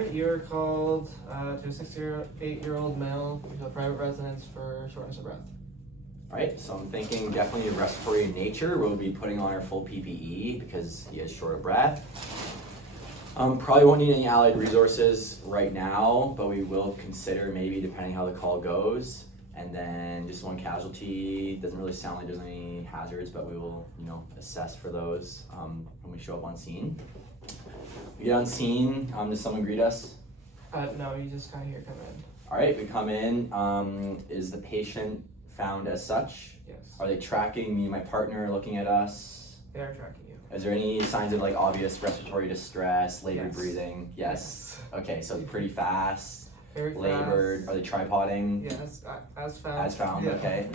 Alright, you're called to a 68-year-old male to a private residence for shortness of breath. Alright, so I'm thinking definitely respiratory in nature. We'll be putting on our full PPE because he is short of breath. Probably won't need any allied resources right now, but we will consider maybe depending how the call goes. And then just one casualty. Doesn't really sound like there's any hazards, but we will, assess for those when we show up on scene. We get on scene. Does someone greet us? No, you just kind of hear come in. All right, we come in. Is the patient found as such? Yes. Are they tracking me and my partner, looking at us? They are tracking you. Is there any signs of obvious respiratory distress, labored Yes. breathing? Yes. Okay, so pretty fast. Very Labored. fast. Are they tripoding? Yes, as found. As found. Yeah. Okay.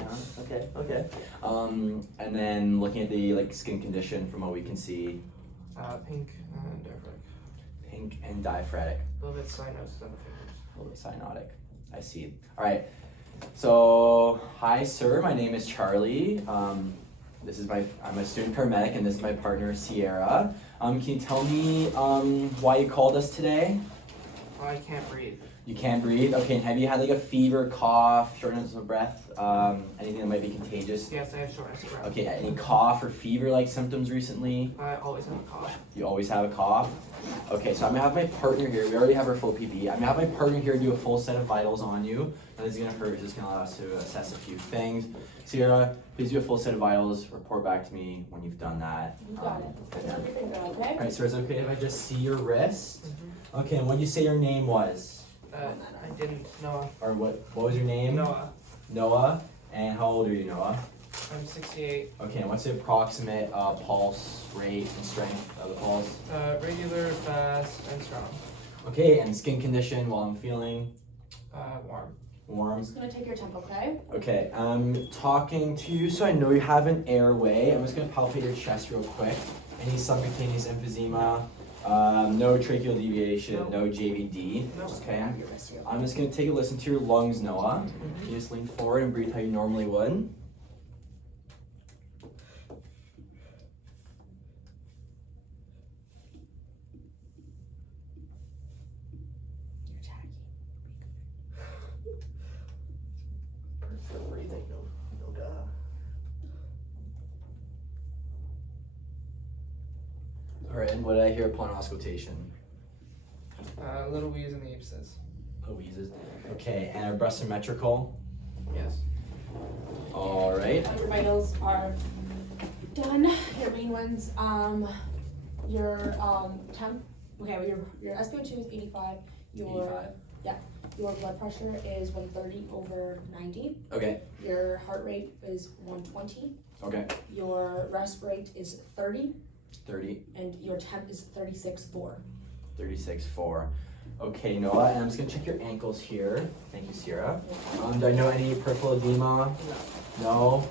Okay. And then looking at the skin condition from what we can see. Pink and diaphoretic. Pink and diaphoretic. A little bit cyanosis on the fingers. A little bit cyanotic. I see. All right. So, hi, sir. My name is Charlie. I'm a student paramedic, and this is my partner, Sierra. Can you tell me why you called us today? I can't breathe. You can't breathe? Okay, and have you had a fever, cough, shortness of breath, anything that might be contagious? Yes, I have shortness of breath. Okay, any cough or fever-like symptoms recently? I always have a cough. You always have a cough? Okay, so I'm gonna have my partner here. We already have our full PPE. I'm gonna have my partner here do a full set of vitals on you. Now this is gonna hurt. It's just gonna allow us to assess a few things. Sierra, please do a full set of vitals. Report back to me when you've done that. You got it. Is everything good, okay? All right, so is it okay if I just see your wrist? Mm-hmm. Okay, and what did you say your name was? I didn't. Noah. Or what was your name? Noah. Noah. And how old are you, Noah? I'm 68. Okay, and what's the approximate pulse rate and strength of the pulse? Regular, fast, and strong. Okay, and skin condition while I'm feeling? Warm. Warm. I'm just gonna take your temp, okay? Okay, I'm talking to you so I know you have an airway. I'm just gonna palpate your chest real quick. Any subcutaneous emphysema? No tracheal deviation, no JVD. No. Okay. I'm just gonna take a listen to your lungs, Noah. Mm-hmm. You just lean forward and breathe how you normally would. You're tacky. Perfect breathing. No duh. All right, and what did I hear upon auscultation? A little wheeze in the ipses. Wheezes. Okay, and our breaths symmetrical. Yes. All right. Your vitals are done. Your main ones, your temp. Okay, well, your SpO2 is 85. Your 85. Your blood pressure is 130/90. Okay. Your heart rate is 120. Okay. Your rest rate is 30, 30, and your temp is 36/4. 36.4. Okay, Noah, and I'm just gonna check your ankles here. Thank you, Sierra. Do I know any peripheral edema? No.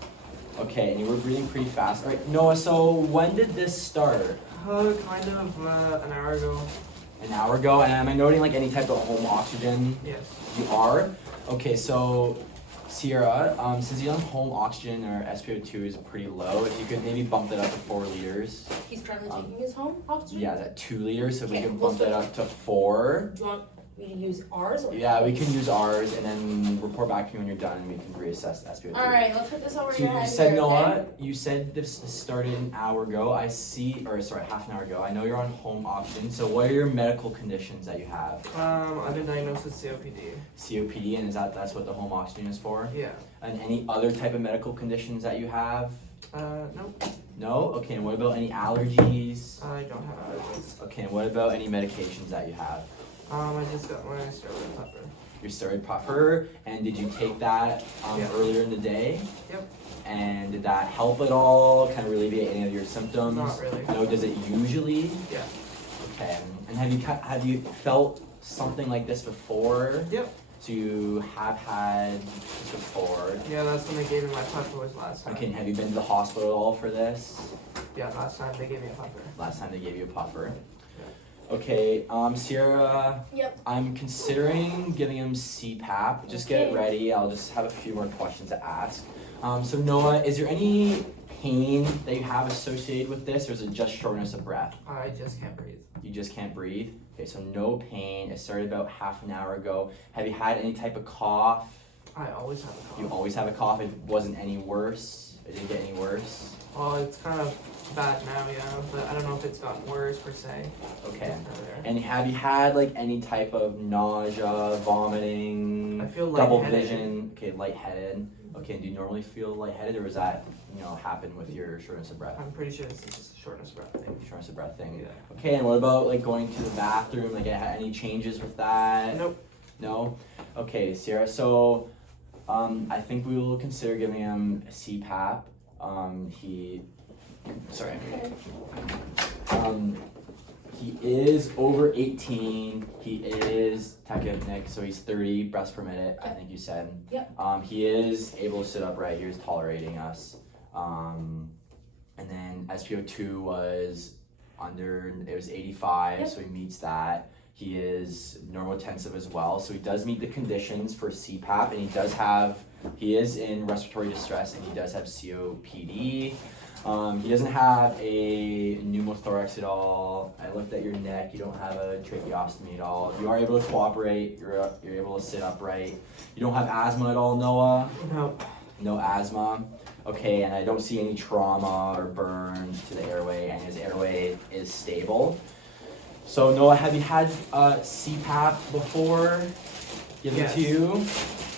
Okay, and you were breathing pretty fast. All right, Noah, so when did this start? Kind of an hour ago. An hour ago, and am I noting any type of home oxygen? Yes. You are? Okay, so Sierra, since you're on home oxygen or SpO2 is pretty low, if you could maybe bump that up to 4 liters. He's currently taking his home oxygen? Yeah, that's 2 liters, so if we Okay, can we'll bump that up to 4. Do you want me to use ours or Yeah, we can use ours and then report back to me when you're done and we can reassess SpO2. Alright, let's put this over So your you head said, here, Noah, okay? you said this started an hour ago. Half an hour ago. I know you're on home oxygen. So what are your medical conditions that you have? I've been diagnosed with COPD. COPD, and that's what the home oxygen is for? Yeah. And any other type of medical conditions that you have? No. No? Okay, and what about any allergies? I don't have allergies. Okay, and what about any medications that you have? I just got my steroid puffer. Your steroid puffer, and did you take that Yeah. earlier in the day? Yep. And did that help at all? Kind of alleviate any of your symptoms? Not really. No, does it usually? Yeah. Okay, and have you felt something like this before? Yep. So you have had this before. Yeah, that's when they gave me my puffer was last time. Okay, and have you been to the hospital at all for this? Yeah, last time they gave me a puffer. Last time they gave you a puffer. Okay, Sierra, Yep. I'm considering giving him CPAP. Just get it Okay. ready. I'll just have a few more questions to ask. So Noah, is there any pain that you have associated with this, or is it just shortness of breath? I just can't breathe. You just can't breathe? Okay, so no pain. It started about half an hour ago. Have you had any type of cough? I always have a cough. You always have a cough. It wasn't any worse. It didn't get any worse. Well, it's kind of bad now, yeah, but I don't know if it's gotten worse per se. Okay. It's kinda there. And have you had like any type of nausea, vomiting, I feel double lightheaded. vision? Okay, lightheaded. Okay, and do you normally feel lightheaded, or does that, happen with your shortness of breath? I'm pretty sure this is a shortness of breath thing. Shortness of breath thing. Yeah. Okay, and what about like going to the bathroom? Like, any changes with that? Nope. No? Okay, Sierra, so I think we will consider giving him a CPAP. He is over 18. He is tachypneic, so he's 30 breaths per minute, I think you said. Yep. He is able to sit upright. He was tolerating us. And then SpO2 was it was 85, Yep. so he meets that. He is normotensive as well, so he does meet the conditions for CPAP, and he is in respiratory distress, and he does have COPD. He doesn't have a pneumothorax at all. I looked at your neck. You don't have a tracheostomy at all. You are able to cooperate. You're able to sit upright. You don't have asthma at all, Noah? Nope. No asthma. Okay, and I don't see any trauma or burns to the airway, and his airway is stable. So Noah, have you had CPAP before given Yes. to you?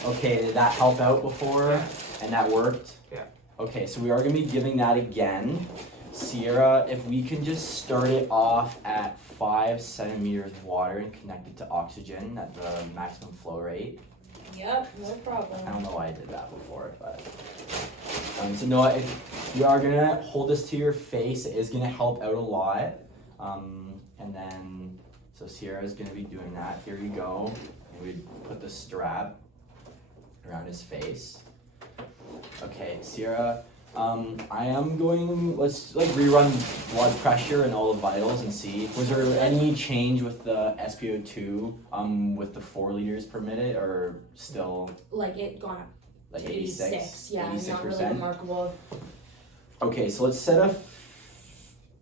Okay, did that help out before? Yeah. And that worked? Yeah. Okay, so we are gonna be giving that again. Sierra, if we can just start it off at 5 centimeters of water and connect it to oxygen at the maximum flow rate. Yep, no problem. I don't know why I did that before, but. So Noah, if you are gonna hold this to your face, it is gonna help out a lot. And then, so Sierra's gonna be doing that. Here you go. And we put the strap around his face. Okay, Sierra, let's like rerun blood pressure and all the vitals and see. Was there any change with the SpO2 with the 4 liters per minute, or still Like it gone up like to 86. Yeah, not really 86%? remarkable. Okay, so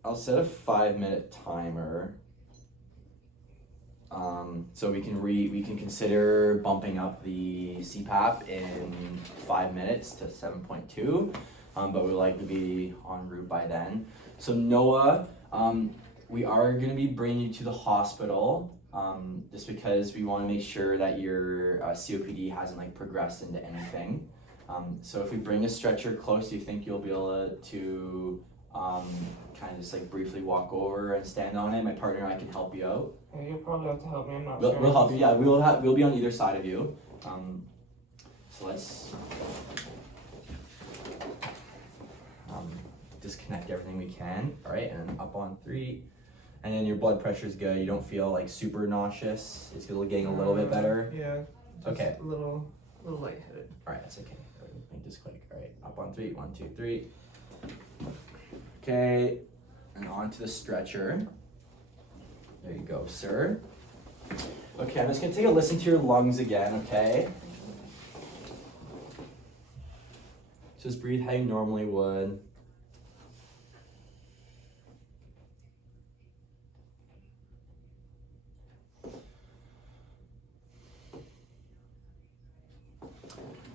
I'll set a 5-minute timer. So we can consider bumping up the CPAP in 5 minutes to 7.2, but we'll likely be en route by then. So Noah, we are going to be bringing you to the hospital, just because we want to make sure that your COPD hasn't like progressed into anything. So if we bring a stretcher close, do you think you'll be able to kind of just like briefly walk over and stand on it? My partner and I can help you out. Yeah, you'll probably have to help me. I'm not We'll sure. help you. Yeah, we'll be on either side of you. So let's disconnect everything we can. All right, and then up on 3, and then your blood pressure is good. You don't feel like super nauseous. It's getting a little bit better. Yeah. Just Okay. A little lightheaded. All right, that's okay. All right, make this quick. All right, up on 3. 1, 2, 3. Okay, and onto the stretcher. There you go, sir. Okay, I'm just gonna take a listen to your lungs again, okay? Just breathe how you normally would.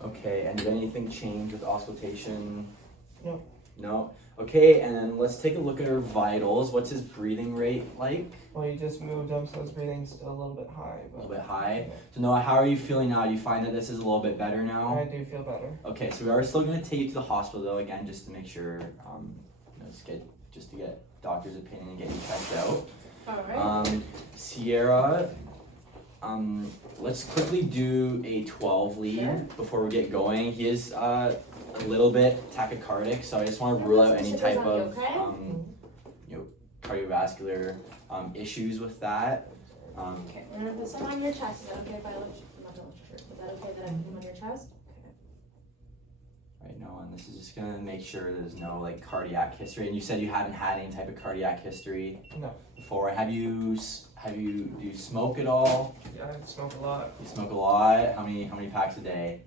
Okay, and did anything change with auscultation? No. No? Okay, and then let's take a look at our vitals. What's his breathing rate like? Well, you just moved him, so his breathing's still a little bit high. A But little bit high. So Noah, how are you feeling now? Do you find that this is a little bit better I now? do feel better. Okay, so we are still gonna take you to the hospital though, again, just to make sure, just to get doctor's opinion and get you checked out. Alright. Sierra, let's quickly do a 12 lead Sure. before we get going. He is a little bit tachycardic, so I just want to rule out any type of cardiovascular issues with that. Okay, I'm gonna put some on your chest. Is that okay if I lift? I'm not gonna lift your shirt. Is that okay that I put them on your chest? Right, no, and this is just gonna make sure there's no like cardiac history. And you said you haven't had any type of cardiac history No. before. Do you smoke at all? Yeah, I smoke a lot. You smoke a lot. How many packs a day?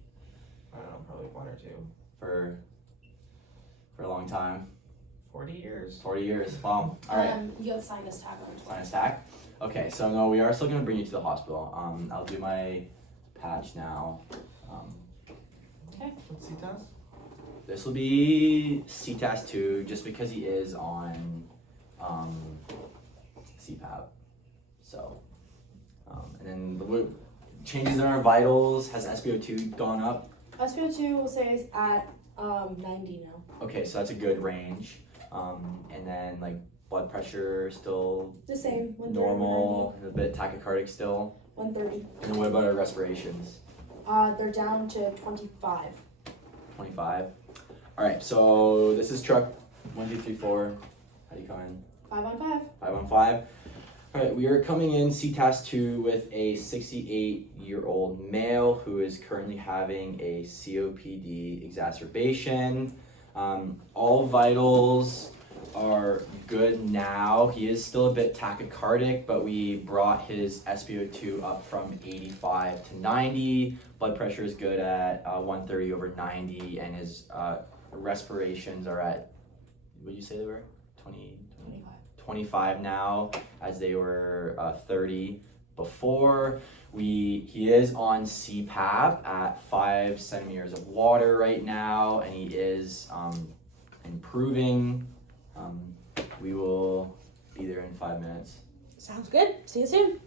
I don't know, probably 1 or 2. For for a long time. 40 years. 40 years. Wow. All right. You have to sign this tag on it. Sign a stack. Okay, so no, we are still gonna bring you to the hospital. I'll do my patch now. What's CTAS? This will be CTAS 2 just because he is on CPAP. So, and then the changes in our vitals. Has SpO2 gone up? SpO2 says at 90 now. Okay, so that's a good range. And then like blood pressure still The same. 130, normal, a bit tachycardic still. 130. And then what about our respirations? They're down to 25. 25. All right, so this is truck 1, 2, 3, 4. How do you come in? 5 on 5. 5 on 5. All right, we are coming in CTAS 2 with a 68-year-old male who is currently having a COPD exacerbation. All vitals are good now. He is still a bit tachycardic, but we brought his SpO2 up from 85 to 90. Blood pressure is good at 130 over 90, and his respirations are at, what did you say they were? 25 now, as they were 30 before. He is on CPAP at 5 centimeters of water right now, and he is improving. We will be there in 5 minutes. Sounds good. See you soon.